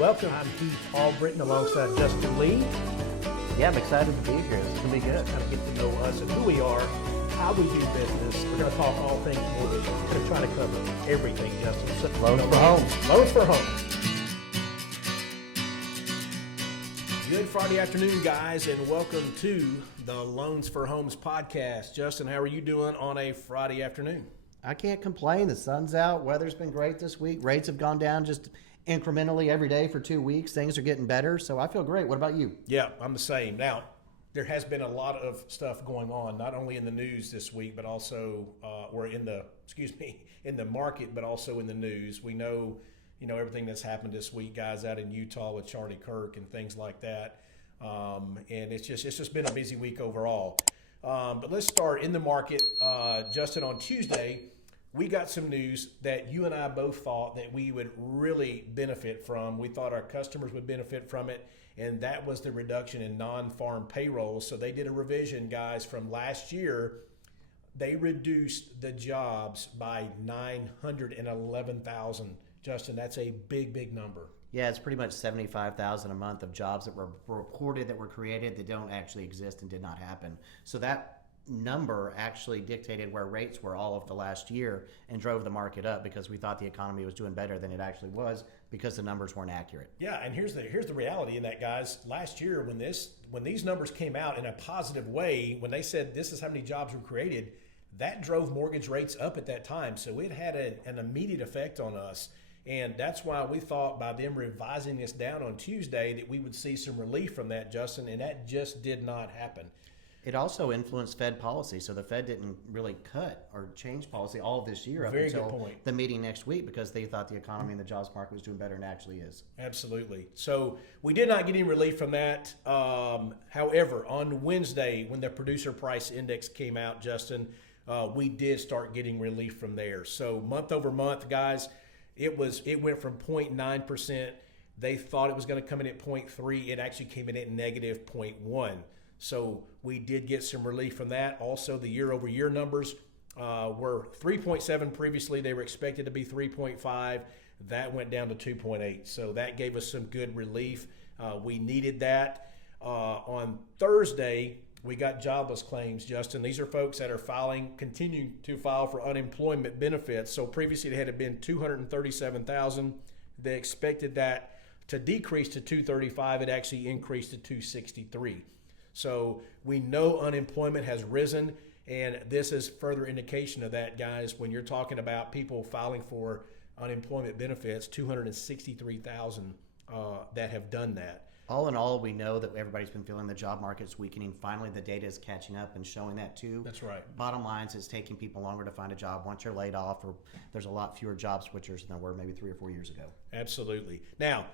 Welcome. I'm Heath, Albritton, alongside Justin Lee. Yeah, I'm excited to be here. It's going to be good. How to get to know us and who we are, how we do business. We're going to talk all things mortgage. We're going to try to cover everything, Justin. So, Loans for home. Loans for home. Good Friday afternoon, guys, and welcome to the Loans for Homes podcast. Justin, how are you doing on a Friday afternoon? I can't complain. The sun's out. Weather's been great this week. Rates have gone down just incrementally every day for 2 weeks. Things are getting better, so I feel great. What about you? Yeah, I'm the same. Now, there has been a lot of stuff going on, not only in the news this week, but also, in the market, but also in the news. We know, everything that's happened this week, guys, out in Utah with Charlie Kirk and things like that. And it's just been a busy week overall. But let's start in the market. Justin, on Tuesday, we got some news that you and I both thought that we would really benefit from. We thought our customers would benefit from it, and that was the reduction in non-farm payrolls. So they did a revision, guys, from last year. They reduced the jobs by 911,000. Justin, that's a big, big number. Yeah, it's pretty much 75,000 a month of jobs that were reported that were created that don't actually exist and did not happen. So that number actually dictated where rates were all of the last year and drove the market up because we thought the economy was doing better than it actually was because the numbers weren't accurate. Yeah, and here's the reality in that, guys. Last year when these numbers came out in a positive way, when they said this is how many jobs were created, that drove mortgage rates up at that time. So it had an immediate effect on us. And that's why we thought by them revising this down on Tuesday that we would see some relief from that, Justin, and that just did not happen. It also influenced Fed policy. So the Fed didn't really cut or change policy all of this year up Very good until point. the meeting next week because they thought the economy and the jobs market was doing better than it actually is. Absolutely. So we did not get any relief from that. However, on Wednesday, when the producer price index came out, Justin, we did start getting relief from there. So month over month, guys, it went from 0.9%. They thought it was going to come in at 0.3. It actually came in at negative 0.1. So we did get some relief from that. Also, the year-over-year numbers were 3.7 previously. They were expected to be 3.5. That went down to 2.8. So that gave us some good relief. We needed that. On Thursday, we got jobless claims, Justin. These are folks that are continuing to file for unemployment benefits. So previously it had been 237,000. They expected that to decrease to 235. It actually increased to 263. So we know unemployment has risen, and this is further indication of that, guys. When you're talking about people filing for unemployment benefits, 263,000 that have done that. All in all, we know that everybody's been feeling the job market's weakening. Finally, the data is catching up and showing that too. That's right. Bottom line is it's taking people longer to find a job once you're laid off, or there's a lot fewer job switchers than there were maybe 3 or 4 years ago. Absolutely. Now,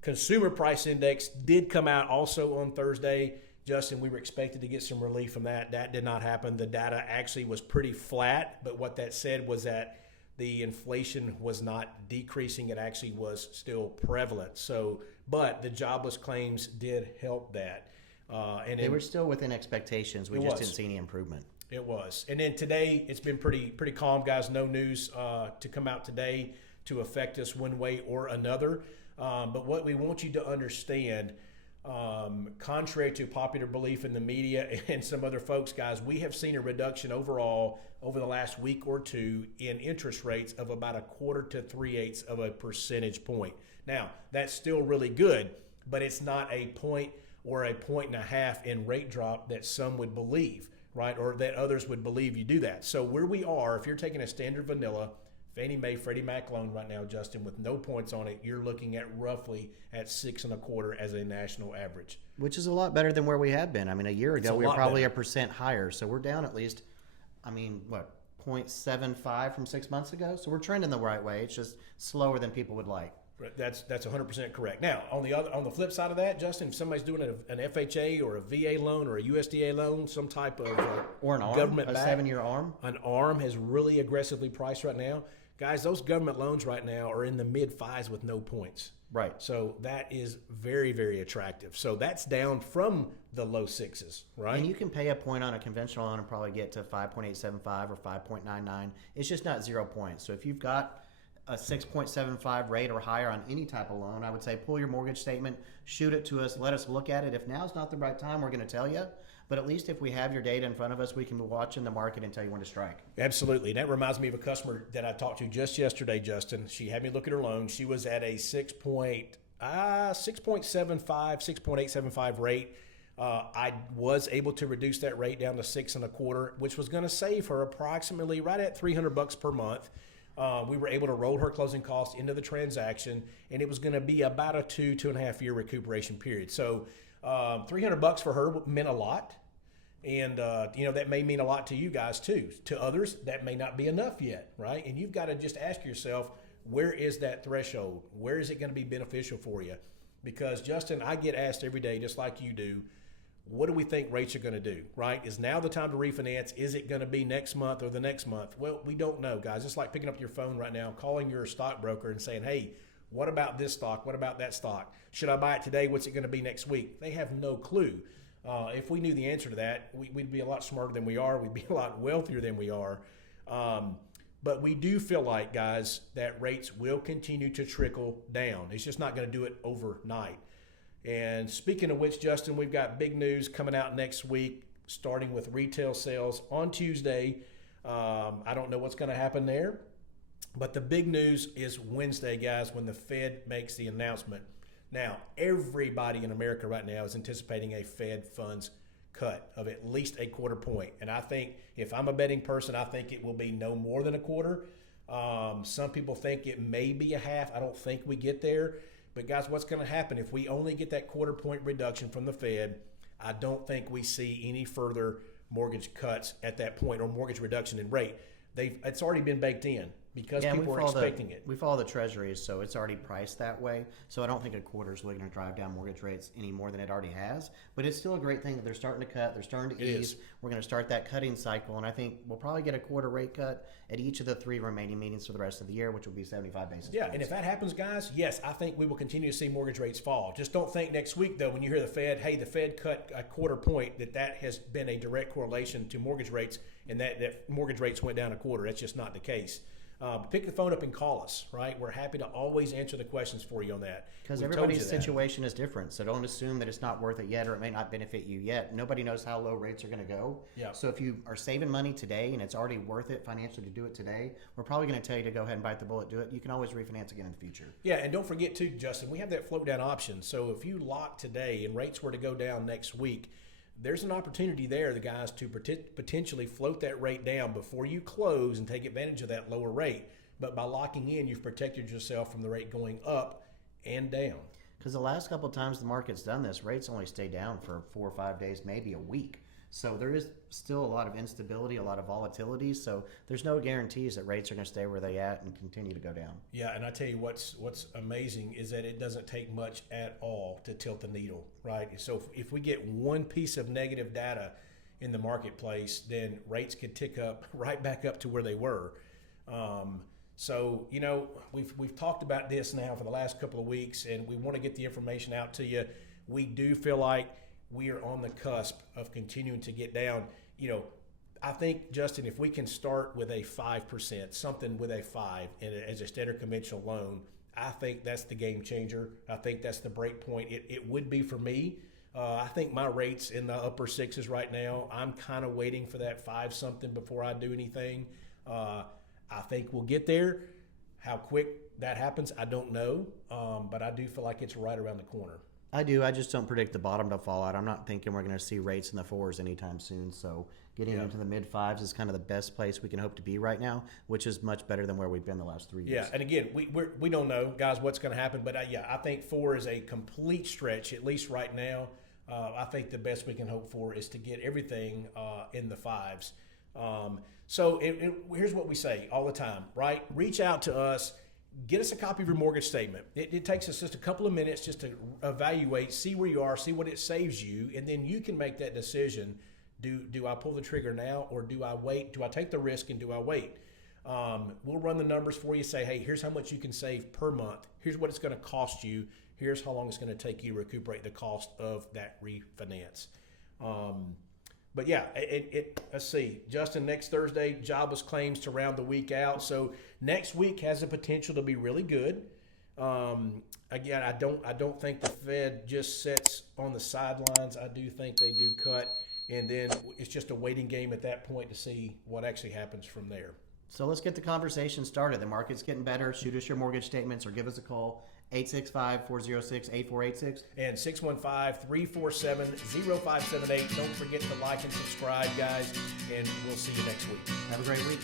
consumer price index did come out also on Thursday. Justin, we were expected to get some relief from that. That did not happen. The data actually was pretty flat, but what that said was that the inflation was not decreasing. It actually was still prevalent. But the jobless claims did help that. They were still within expectations. We just didn't see any improvement. It was. And then today, it's been pretty calm, guys. No news to come out today to affect us one way or another. But what we want you to understand, contrary to popular belief in the media and some other folks, guys, we have seen a reduction overall over the last week or two in interest rates of about 1/4 to 3/8 of a percentage point. Now, that's still really good, but it's not a point or a 1.5 in rate drop that some would believe, right? Or that others would believe you do that. So where we are, if you're taking a standard vanilla Fannie Mae, Freddie Mac loan right now, Justin, with no points on it, you're looking at roughly at 6.25 as a national average. Which is a lot better than where we have been. I mean, a year ago, we were probably 1% higher. So we're down at least, 0.75 from 6 months ago? So we're trending the right way. It's just slower than people would like. That's 100% correct. Now, on the flip side of that, Justin, if somebody's doing an FHA or a VA loan or a USDA loan, some type of or an ARM, government a 7-year ARM, an ARM has really aggressively priced right now. Guys, those government loans right now are in the mid-5s with no points. Right. So that is very, very attractive. So that's down from the low 6s, right? And you can pay a point on a conventional loan and probably get to 5.875 or 5.99. It's just not 0 points. So if you've got a 6.75 rate or higher on any type of loan, I would say pull your mortgage statement, shoot it to us, let us look at it. If now's not the right time, we're going to tell you. But at least if we have your data in front of us, we can be watching the market and tell you when to strike. Absolutely. That reminds me of a customer that I talked to just yesterday, Justin. She had me look at her loan. She was at a 6.75, 6.875 rate. I was able to reduce that rate down to 6.25, which was going to save her approximately right at $300 per month. We were able to roll her closing costs into the transaction, and it was going to be about a 2.5 year recuperation period. So $300 for her meant a lot. And, that may mean a lot to you guys too. To others, that may not be enough yet, right? And you've got to just ask yourself, where is that threshold? Where is it going to be beneficial for you? Because, Justin, I get asked every day, just like you do, what do we think rates are going to do, right? Is now the time to refinance? Is it going to be next month or the next month? Well, we don't know, guys. It's like picking up your phone right now, calling your stockbroker and saying, hey, what about this stock? What about that stock? Should I buy it today? What's it going to be next week? They have no clue. If we knew the answer to that, we'd be a lot smarter than we are. We'd be a lot wealthier than we are. But we do feel like, guys, that rates will continue to trickle down. It's just not going to do it overnight. And speaking of which, Justin, we've got big news coming out next week, starting with retail sales on Tuesday. I don't know what's going to happen there, but the big news is Wednesday, guys, when the Fed makes the announcement. Now, everybody in America right now is anticipating a Fed funds cut of at least a quarter point. And I think if I'm a betting person, I think it will be no more than a quarter. Some people think it may be a half. I don't think we get there. But guys, what's going to happen if we only get that quarter point reduction from the Fed? I don't think we see any further mortgage cuts at that point or mortgage reduction in rate. It's already been baked in because people are expecting it. We follow the treasuries, so it's already priced that way. So I don't think a quarter is really going to drive down mortgage rates any more than it already has. But it's still a great thing that they're starting to cut. They're starting to ease. We're going to start that cutting cycle, and I think we'll probably get a quarter rate cut at each of the 3 remaining meetings for the rest of the year, which will be 75 basis points. Yeah, and if that happens, guys, yes, I think we will continue to see mortgage rates fall. Just don't think next week, though, when you hear the Fed cut a quarter point, that has been a direct correlation to mortgage rates, and that mortgage rates went down a quarter. That's just not the case. Pick the phone up and call us, right? We're happy to always answer the questions for you on that. Because everybody's situation is different, so don't assume that it's not worth it yet or it may not benefit you yet. Nobody knows how low rates are going to go. Yeah. So if you are saving money today and it's already worth it financially to do it today, we're probably going to tell you to go ahead and bite the bullet, do it. You can always refinance again in the future. Yeah, and don't forget too, Justin, we have that float down option. So if you lock today and rates were to go down next week, there's an opportunity there, the guys, to potentially float that rate down before you close and take advantage of that lower rate. But by locking in, you've protected yourself from the rate going up and down. Because the last couple of times the market's done this, rates only stay down for 4 or 5 days, maybe a week. So there is still a lot of instability, a lot of volatility. So there's no guarantees that rates are going to stay where they at and continue to go down. Yeah, and I tell you what's amazing is that it doesn't take much at all to tilt the needle, right? So if we get one piece of negative data in the marketplace, then rates could tick up right back up to where they were. So, we've talked about this now for the last couple of weeks, and we want to get the information out to you. We do feel like we are on the cusp of continuing to get down. I think, Justin, if we can start with a 5%, something with a 5 as a standard conventional loan, I think that's the game changer. I think that's the break point. It would be for me. I think my rate's in the upper 6s right now. I'm kind of waiting for that 5 something before I do anything. I think we'll get there. How quick that happens, I don't know, but I do feel like it's right around the corner. I do. I just don't predict the bottom to fall out. I'm not thinking we're going to see rates in the 4s anytime soon. So getting into the mid-5s is kind of the best place we can hope to be right now, which is much better than where we've been the last 3 years. Yeah, and again, we don't know, guys, what's going to happen. But, I think 4 is a complete stretch, at least right now. I think the best we can hope for is to get everything in the 5s. So here's what we say all the time, right? Reach out to us. Get us a copy of your mortgage statement. It takes us just a couple of minutes just to evaluate, see where you are, see what it saves you, and then you can make that decision. Do I pull the trigger now or do I wait? Do I take the risk and do I wait? We'll run the numbers for you, say, hey, here's how much you can save per month. Here's what it's going to cost you. Here's how long it's going to take you to recuperate the cost of that refinance. But yeah, let's see. Justin, next Thursday, jobless claims to round the week out. So next week has the potential to be really good. Again, I don't think the Fed just sits on the sidelines. I do think they do cut, and then it's just a waiting game at that point to see what actually happens from there. So let's get the conversation started. The market's getting better. Shoot us your mortgage statements or give us a call, 865-406-8486. And 615-347-0578. Don't forget to like and subscribe, guys, and we'll see you next week. Have a great week.